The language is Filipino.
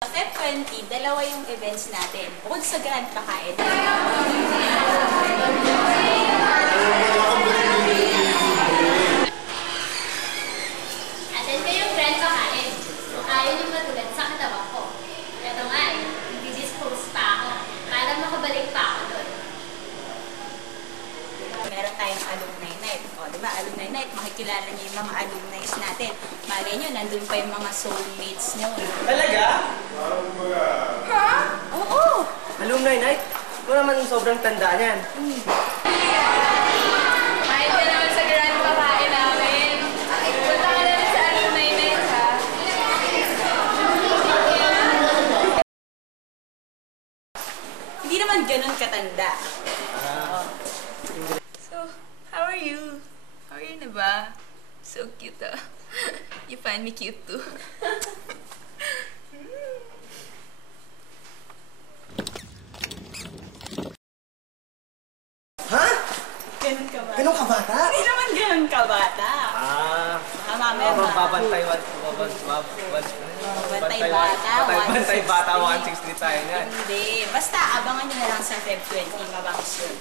Feb 20, dalawa yung events natin. Bukod sa Grand Pakain. Attend kayong Grand Pakain. Ayaw niyong matulad sa katawan ko. Ito nga eh, hindi-dispose pa ako. Para makabalik pa ako doon. Meron tayong alumni night. O, diba? Alumni night, makikilala niyo yung mga alumni natin. Malay niyo, nandun pa yung mga soulmates niyo. Talaga? Ha? Oo! Alumni night? Ito naman sobrang tanda niyan. Kahit ka naman sa Grand Pakain namin. Punta ka na sa alumni night, ha? Hindi naman ganun katanda. So, how are you? How are you na ba? So cute, ah. You find me cute, too. Ha? Ganun ka ba? Ganun ka bata? Hindi naman ganun ka bata. Mamaya ba? Babantay bata, 160 tayo niyan. Hindi. Basta abangan nyo na lang sa Feb 20. Mabangs yun.